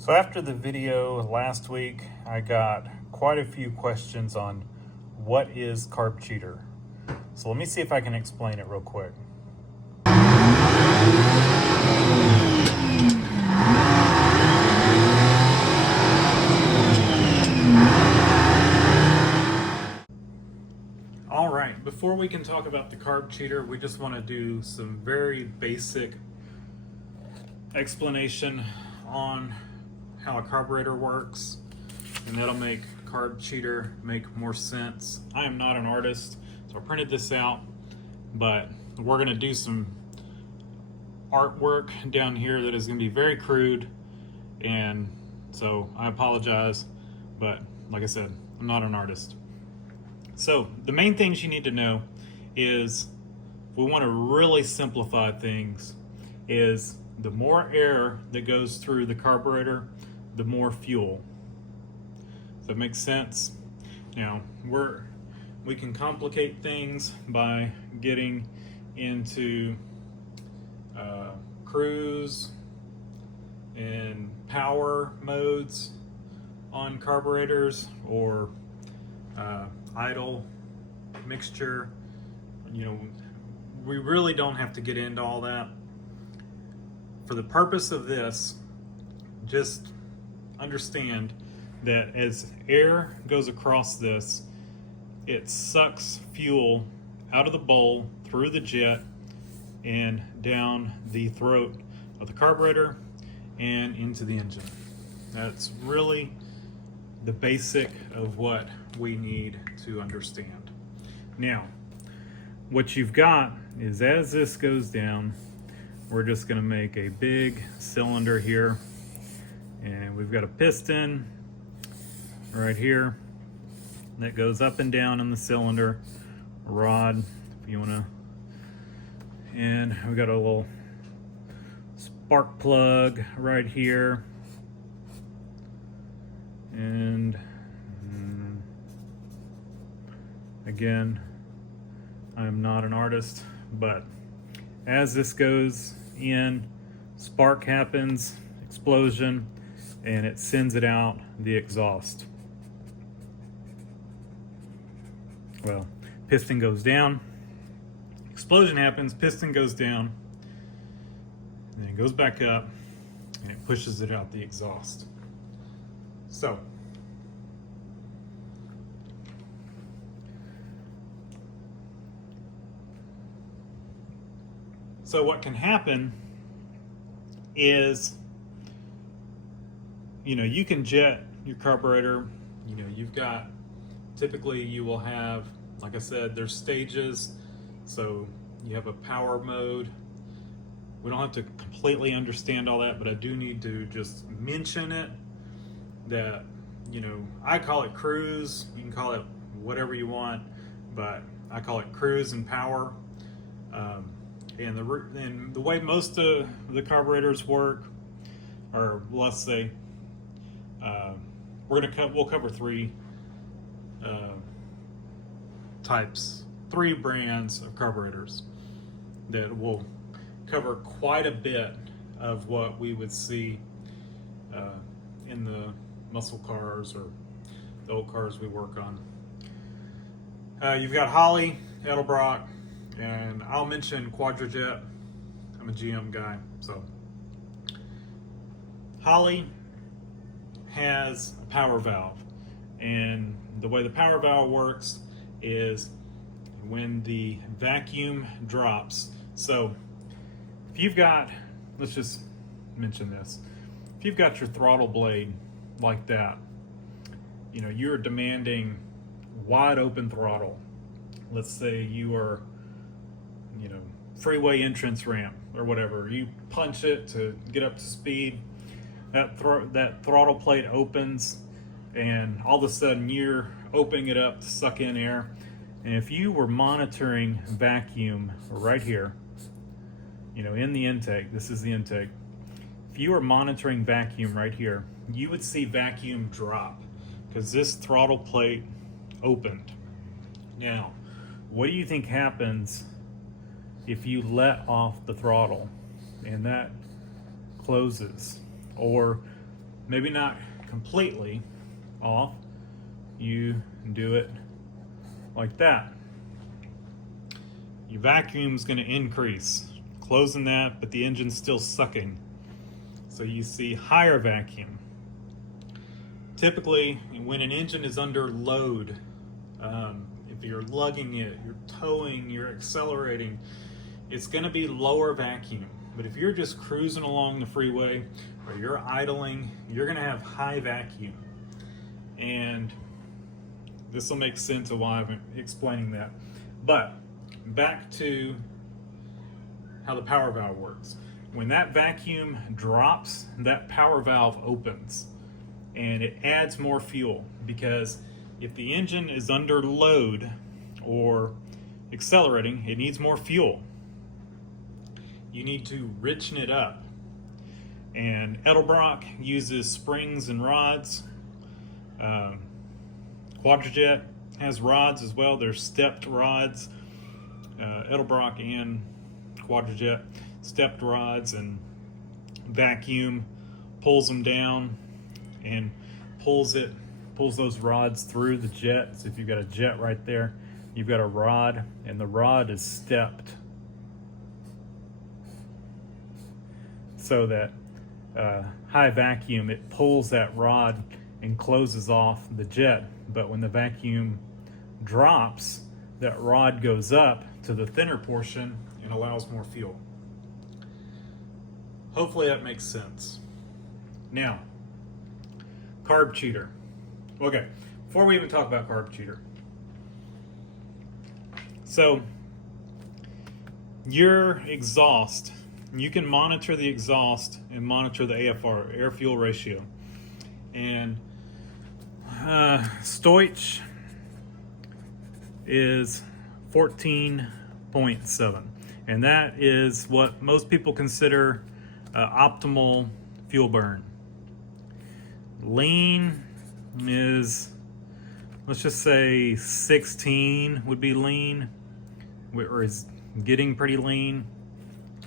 So after the video last week, I got quite a few questions on what is Carb Cheater. So let me see if I can explain it real quick. All right, before we can talk about the Carb Cheater, we just want to do some very basic explanation on how a carburetor works, and that'll make Carb Cheater make more sense. I am not an artist, so I printed this out, but we're gonna do some artwork down here that is gonna be very crude, and so I apologize, but like I said, I'm not an artist. So the main things you need to know is, if we want to really simplify things, is the more air that goes through the carburetor, the more fuel. Does that make sense? Now, we can complicate things by getting into cruise and power modes on carburetors, or idle, mixture. We really don't have to get into all that. For the purpose of this, just understand that as air goes across this, it sucks fuel out of the bowl, through the jet, and down the throat of the carburetor and into the engine. That's really the basic of what we need to understand. Now, what you've got is, as this goes down, we're just going to make a big cylinder here, and we've got a piston right here that goes up and down in the cylinder, a rod if you want to, and we've got a little spark plug right here, and again, I'm not an artist, but as this goes in, spark happens, explosion, and it sends it out the exhaust. Well, piston goes down, explosion happens, piston goes down, and then it goes back up, and it pushes it out the exhaust. So what can happen is, you can jet your carburetor. You've got, typically you will have, like I said, there's stages. So you have a power mode. We don't have to completely understand all that, but I do need to just mention it, that, I call it cruise. You can call it whatever you want, but I call it cruise and power. And the way most of the carburetors work, or let's say, we'll cover three types, three brands of carburetors that will cover quite a bit of what we would see in the muscle cars or the old cars we work on. You've got Holley, Edelbrock, and I'll mention Quadrajet. I'm a GM guy. So Holley has a power valve, and the way the power valve works is when the vacuum drops. So if you've got, let's just mention this, if you've got your throttle blade like that, you're demanding wide open throttle. Let's say you are, freeway entrance ramp or whatever, you punch it to get up to speed, that throttle plate opens, and all of a sudden you're opening it up to suck in air. And if you were monitoring vacuum right here, in the intake, this is the intake, if you were monitoring vacuum right here, you would see vacuum drop because this throttle plate opened. Now, what do you think happens if you let off the throttle and that closes? Or maybe not completely off, you do it like that. Your vacuum is going to increase, closing that, but the engine's still sucking. So you see higher vacuum. Typically, when an engine is under load, if you're lugging it, you're towing, you're accelerating, it's going to be lower vacuum. But if you're just cruising along the freeway or you're idling, you're going to have high vacuum. And this will make sense of why I'm explaining that. But back to how the power valve works. When that vacuum drops, that power valve opens and it adds more fuel, because if the engine is under load or accelerating, it needs more fuel. You need to richen it up. And Edelbrock uses springs and rods. Quadrajet has rods as well. There's stepped rods. Edelbrock and Quadrajet, stepped rods, and vacuum pulls them down and pulls those rods through the jet. So if you've got a jet right there, you've got a rod, and the rod is stepped so that high vacuum, it pulls that rod and closes off the jet. But when the vacuum drops, that rod goes up to the thinner portion and allows more fuel. Hopefully that makes sense. Now, Carb Cheater. Okay, before we even talk about Carb Cheater. So, your exhaust, you can monitor the exhaust and monitor the AFR, air fuel ratio. And Stoich is 14.7, and that is what most people consider optimal fuel burn. Lean is, let's just say 16 would be lean, or is getting pretty lean,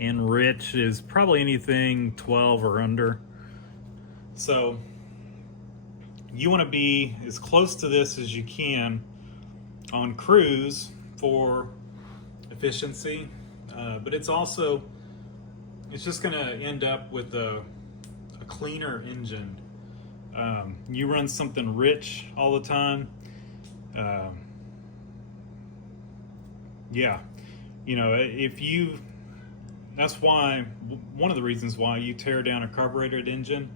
and rich is probably anything 12 or under. So you want to be as close to this as you can on cruise for efficiency, but it's just going to end up with a cleaner engine. You run something rich all the time, yeah, that's why, one of the reasons why you tear down a carbureted engine,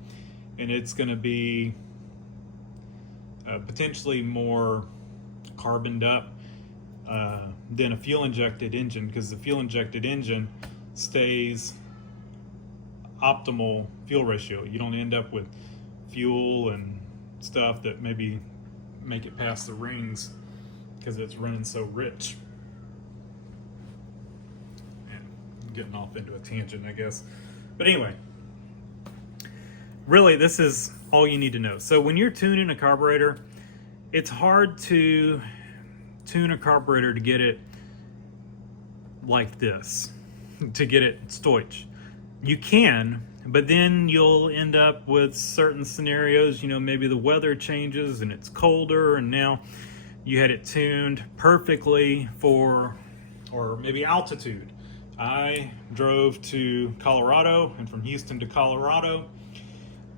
and it's going to be potentially more carboned up than a fuel injected engine, because the fuel injected engine stays optimal fuel ratio. You don't end up with fuel and stuff that maybe make it past the rings because it's running so rich. And getting off into a tangent, I guess. But anyway, really, this is all you need to know. So when you're tuning a carburetor, it's hard to tune a carburetor to get it like this, to get it Stoich. You can, but then you'll end up with certain scenarios, maybe the weather changes and it's colder, and now you had it tuned perfectly for, or maybe altitude. I drove to Colorado, and from Houston to Colorado,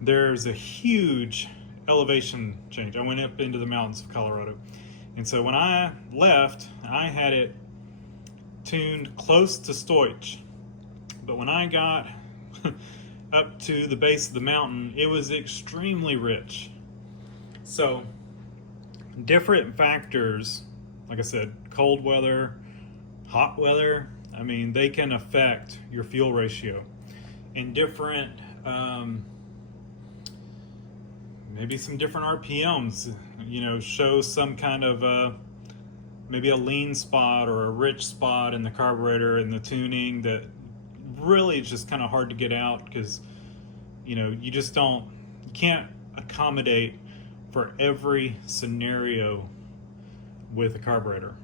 there's a huge elevation change. I went up into the mountains of Colorado. And so when I left, I had it tuned close to Stoich. But when I got up to the base of the mountain, it was extremely rich. So different factors, like I said, cold weather, hot weather, they can affect your fuel ratio. And different, maybe some different RPMs, show some kind of maybe a lean spot or a rich spot in the carburetor and the tuning that really is just kind of hard to get out, because you can't accommodate for every scenario with a carburetor.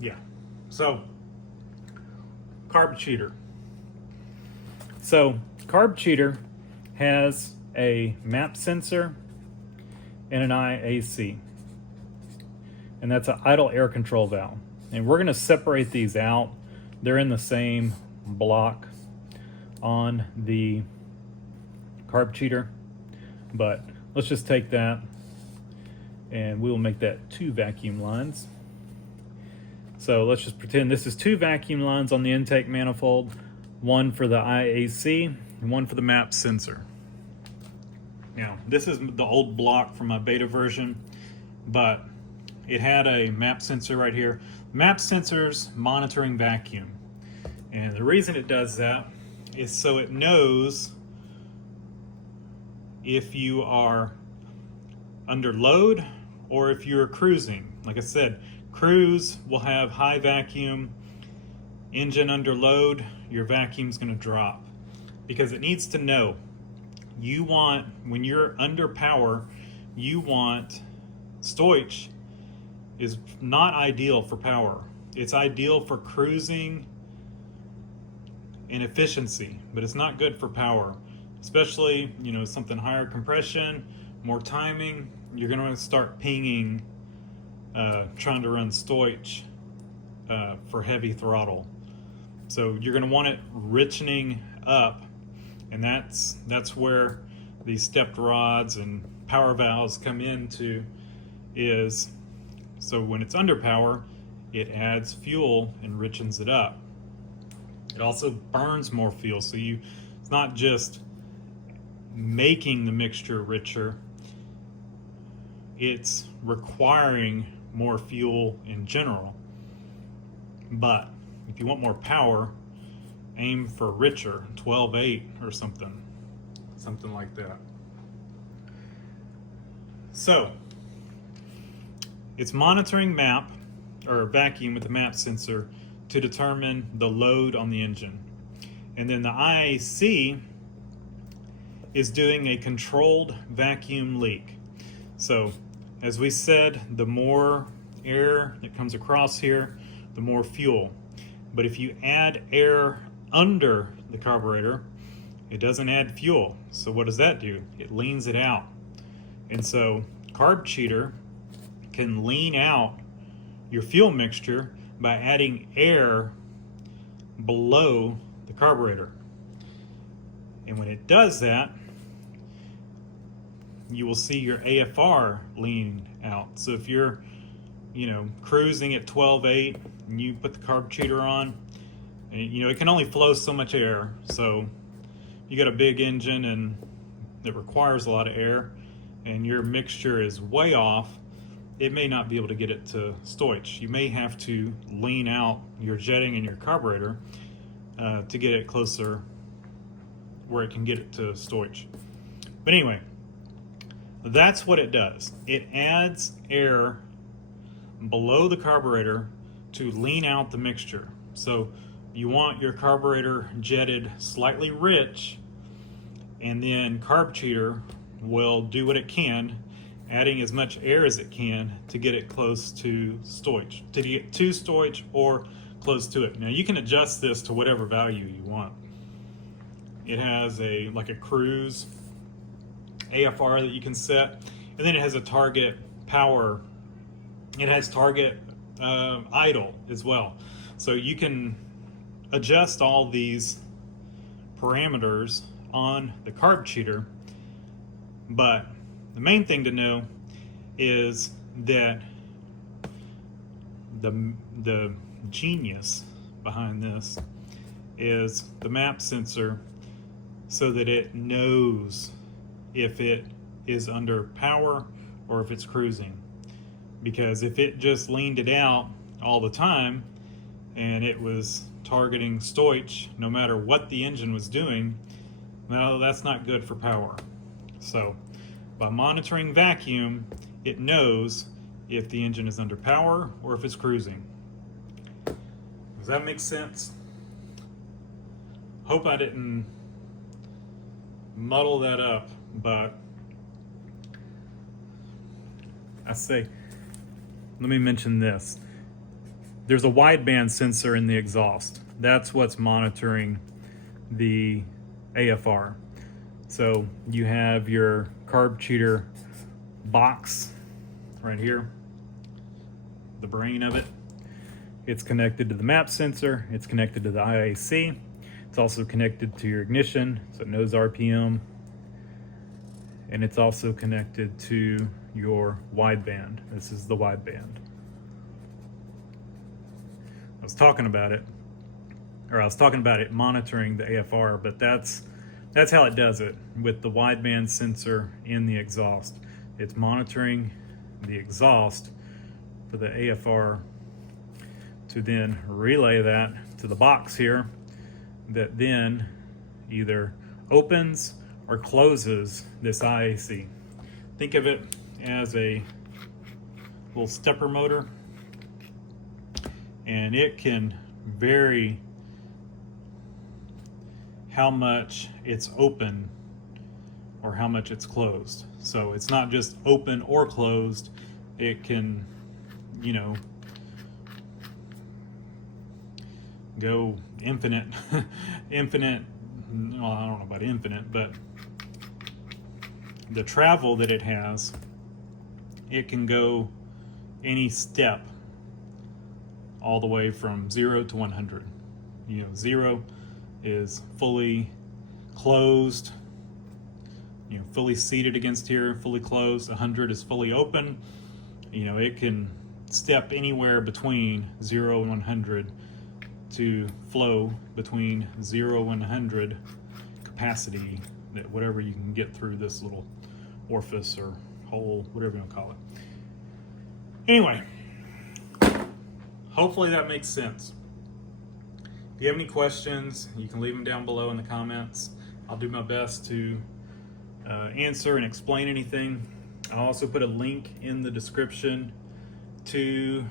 Yeah. So, Carb Cheater. So, Carb Cheater has a map sensor and an IAC, and that's an idle air control valve. And we're going to separate these out. They're in the same block on the Carb Cheater, but let's just take that and we will make that 2 vacuum lines. So let's just pretend this is 2 vacuum lines on the intake manifold, one for the IAC and one for the map sensor. Now, this is the old block from my beta version, but it had a map sensor right here. Map sensor's monitoring vacuum. And the reason it does that is so it knows if you are under load or if you're cruising. Like I said, cruise will have high vacuum. Engine under load, your vacuum's going to drop because it needs to know. You want, when you're under power, you want stowage is not ideal for power. It's ideal for cruising and efficiency, but it's not good for power. Especially, you know, something higher compression, more timing, you're going to start pinging, trying to run stowage for heavy throttle. So you're going to want it richening up, and that's where these stepped rods and power valves come into, is so when it's under power, it adds fuel and richens it up. It also burns more fuel, so it's not just making the mixture richer, it's requiring more fuel in general. But if you want more power, aim for richer, 12.8 or something like that. So it's monitoring map or vacuum with the map sensor to determine the load on the engine. And then the IAC is doing a controlled vacuum leak. So as we said, the more air that comes across here, the more fuel. But if you add air under the carburetor, it doesn't add fuel. So what does that do? It leans it out. And so Carb Cheater can lean out your fuel mixture by adding air below the carburetor. And when it does that, you will see your AFR lean out. So if you're, cruising at 12.8 and you put the Carb Cheater on, and, it can only flow so much air. So you got a big engine and it requires a lot of air, and your mixture is way off, it may not be able to get it to stowage. You may have to lean out your jetting and your carburetor to get it closer where it can get it to stowage. But anyway, that's what it does. It adds air below the carburetor to lean out the mixture. So you want your carburetor jetted slightly rich, and then Carb Cheater will do what it can, adding as much air as it can to get it close to stowage, to get to stowage or close to it. Now you can adjust this to whatever value you want. It has like a cruise AFR that you can set, and then it has a target power. It has target idle as well. So you can adjust all these parameters on the Carb Cheater, but the main thing to know is that the genius behind this is the map sensor, so that it knows if it is under power or if it's cruising. Because if it just leaned it out all the time and it was targeting stowage no matter what the engine was doing, well, that's not good for power. So by monitoring vacuum, it knows if the engine is under power or if it's cruising. Does that make sense? Hope I didn't muddle that up, but let me mention this. There's a wideband sensor in the exhaust. That's what's monitoring the AFR. So you have your Carb Cheater box right here, the brain of it. It's connected to the map sensor, it's connected to the IAC, it's also connected to your ignition, so it knows RPM, and it's also connected to your wideband. This is the wideband. I was talking about it monitoring the AFR, but that's how it does it with the wideband sensor in the exhaust. It's monitoring the exhaust for the AFR to then relay that to the box here that then either opens or closes this IAC. Think of it as a little stepper motor, and it can vary how much it's open or how much it's closed. So it's not just open or closed. It can, you know, go infinite. Infinite, well, I don't know about infinite, but the travel that it has, it can go any step all the way from 0 to 100. You know, 0 is fully closed, you know, fully seated against here, fully closed. 100 is fully open. You know, it can step anywhere between 0 and 100 to flow between 0 and 100 capacity, that whatever you can get through this little orifice or hole, whatever you want to call it. Anyway, hopefully that makes sense. If you have any questions, you can leave them down below in the comments. I'll do my best to answer and explain anything. I'll also put a link in the description to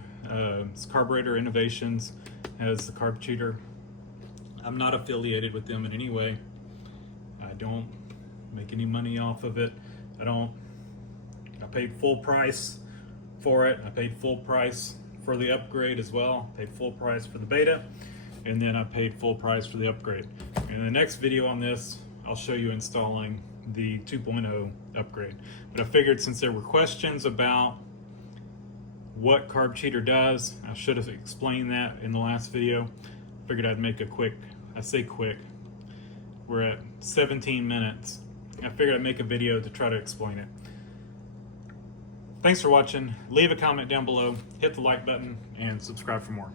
Carburetor Innovations as the Carb Cheater. I'm not affiliated with them in any way. I don't make any money off of it. I paid full price for it. I paid full price for the upgrade as well. Paid full price for the beta, and then I paid full price for the upgrade. In the next video on this, I'll show you installing the 2.0 upgrade. But I figured since there were questions about what Carb Cheater does, I should have explained that in the last video. Figured I'd make a quick, I say quick, we're at 17 minutes. I figured I'd make a video to try to explain it. Thanks for watching. Leave a comment down below, hit the like button, and subscribe for more.